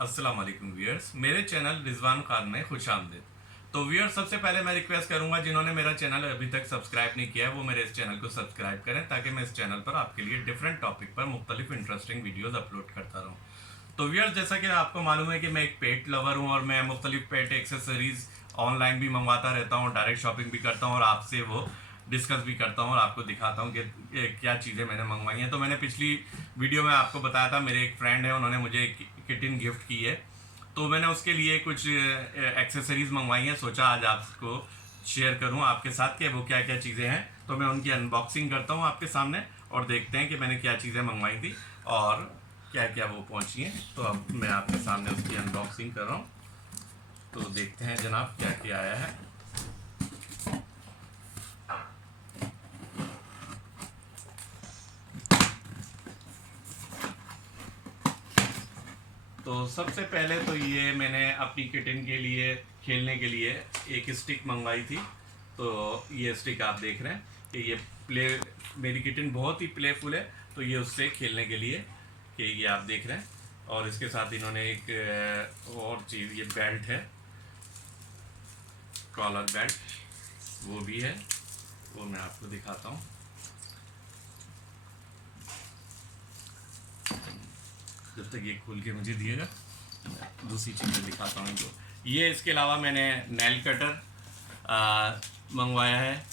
अस्सलाम वालेकुम व्यूअर्स, मेरे चैनल रिजवान खान में खुश आमदीद। तो व्यूअर्स, सबसे पहले मैं रिक्वेस्ट करूंगा जिन्होंने मेरा चैनल अभी तक सब्सक्राइब नहीं किया है वो मेरे इस चैनल को सब्सक्राइब करें, ताकि मैं इस चैनल पर आपके लिए डिफरेंट टॉपिक पर मुख्तलिफ इंटरेस्टिंग वीडियोस अपलोड करता रहूं। तो व्यूअर्स, जैसा कि आपको मालूम है कि मैं एक पेट लवर हूं और मैं मुख्तलिफ पेट एक्सेसरीज ऑनलाइन भी मंगवाता रहता हूं, डायरेक्ट शॉपिंग भी करता हूं और आपसे वो डिस्कस भी करता हूं और आपको दिखाता हूं कि क्या चीज़ें मैंने मंगवाई हैं। तो मैंने पिछली वीडियो में आपको बताया था, मेरे एक फ्रेंड है, उन्होंने मुझे एक किटिन गिफ्ट की है, तो मैंने उसके लिए कुछ एक्सेसरीज मंगवाई हैं। सोचा आज आपको शेयर करूं आपके साथ कि वो क्या क्या चीज़ें हैं। तो मैं उनकी अनबॉक्सिंग करता हूं आपके सामने और देखते हैं कि मैंने क्या चीज़ें मंगवाई थी और क्या क्या वो पहुंची हैं। तो अब मैं आपके सामने उसकी अनबॉक्सिंग कर रहा हूं, तो देखते हैं जनाब क्या क्या आया है। तो सबसे पहले तो ये मैंने अपनी किटन के लिए खेलने के लिए एक स्टिक मंगवाई थी। तो ये स्टिक आप देख रहे हैं कि ये प्ले मेरी किटन बहुत ही प्लेफुल है, तो ये उससे खेलने के लिए कि ये आप देख रहे हैं। और इसके साथ इन्होंने एक और चीज़, ये बेल्ट है, कॉलर बेल्ट, वो भी है, वो मैं आपको दिखाता हूँ। जब तक ये खोल के मुझे दिएगा, दूसरी चीज़ें दिखाता हूँ इनको। ये इसके अलावा मैंने नेल कटर मंगवाया है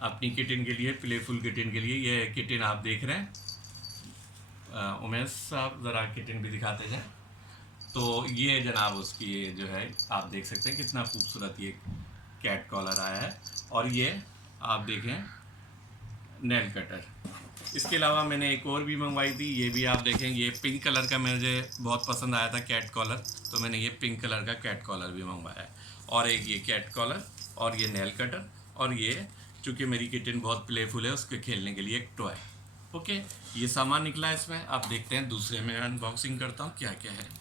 अपनी किटन के लिए, प्लेफुल किटन के लिए। ये किटन आप देख रहे हैं, उमेश साहब ज़रा किटन भी दिखाते जाए। तो ये जनाब उसकी ये जो है, आप देख सकते हैं कितना खूबसूरत ये कैट कॉलर आया है। और ये आप देखें नेल कटर। इसके अलावा मैंने एक और भी मंगवाई थी, ये भी आप देखें, ये पिंक कलर का मुझे बहुत पसंद आया था कैट कॉलर, तो मैंने ये पिंक कलर का कैट कॉलर भी मंगवाया है। और एक ये कैट कॉलर और ये नेल कटर और ये, चूँकि मेरी किटन बहुत प्लेफुल है, उसके खेलने के लिए एक टॉय। ओके, ये सामान निकला है इसमें। आप देखते हैं दूसरे में अनबॉक्सिंग करता हूँ क्या क्या है।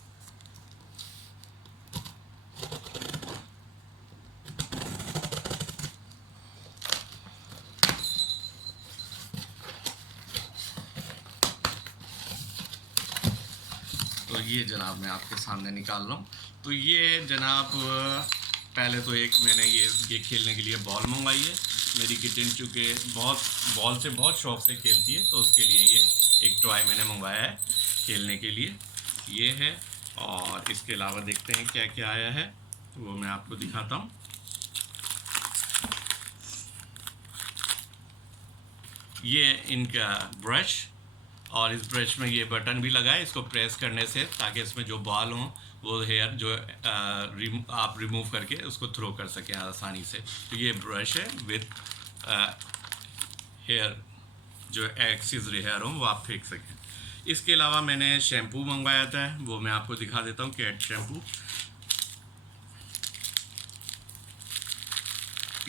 तो ये जनाब मैं आपके सामने निकाल रहा हूँ। तो ये जनाब पहले तो एक मैंने ये खेलने के लिए बॉल मंगवाई है। मेरी किटन चूँकि बहुत बॉल से बहुत शौक से खेलती है, तो उसके लिए ये एक टॉय मैंने मंगवाया है खेलने के लिए, ये है। और इसके अलावा देखते हैं क्या क्या आया है, वो मैं आपको दिखाता हूँ। ये इनका ब्रश, और इस ब्रश में ये बटन भी लगा है, इसको प्रेस करने से ताकि इसमें जो बाल हों वो हेयर जो आप रिमूव करके उसको थ्रो कर सकें आसानी से। तो ये ब्रश है विथ हेयर, जो एक्सिस हेयर हों वो आप फेंक सकें। इसके अलावा मैंने शैम्पू मंगवाया था, वो मैं आपको दिखा देता हूँ, कैट शैम्पू।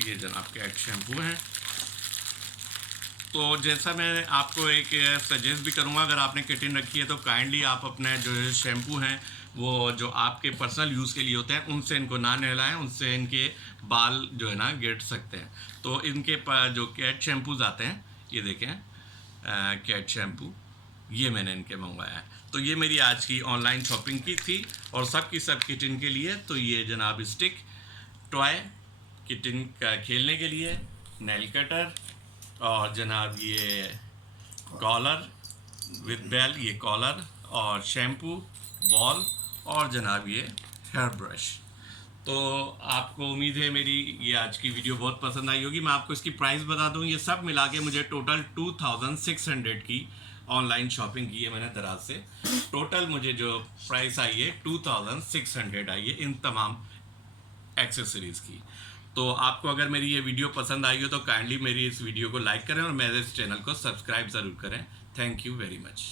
ये जनाब कैट शैम्पू है। तो जैसा मैं आपको एक सजेस्ट भी करूंगा, अगर आपने किटन रखी है तो काइंडली आप अपने जो शैम्पू हैं वो जो आपके पर्सनल यूज़ के लिए होते हैं उनसे इनको ना नहलाएं, उनसे इनके बाल जो है ना गिर सकते हैं। तो इनके जो कैट शैम्पूज आते हैं, ये देखें कैट शैम्पू, ये मैंने इनके मंगवाया है। तो ये मेरी आज की ऑनलाइन शॉपिंग की थी और सब की सब किटन के लिए। तो ये जनाब स्टिक टॉय किटन का खेलने के लिए, नेल कटर, और जनाब ये कॉलर विद बेल, ये कॉलर और शैम्पू, बॉल, और जनाब ये हेयर ब्रश। तो आपको उम्मीद है मेरी ये आज की वीडियो बहुत पसंद आई होगी। मैं आपको इसकी प्राइस बता दूं, ये सब मिला के मुझे टोटल 2600 की ऑनलाइन शॉपिंग की है मैंने दराज से। टोटल मुझे जो प्राइस आई है 2600 आई है इन तमाम एक्सेसरीज़ की। तो आपको अगर मेरी ये वीडियो पसंद आई हो तो काइंडली मेरी इस वीडियो को लाइक करें और मेरे इस चैनल को सब्सक्राइब ज़रूर करें। Thank you very much.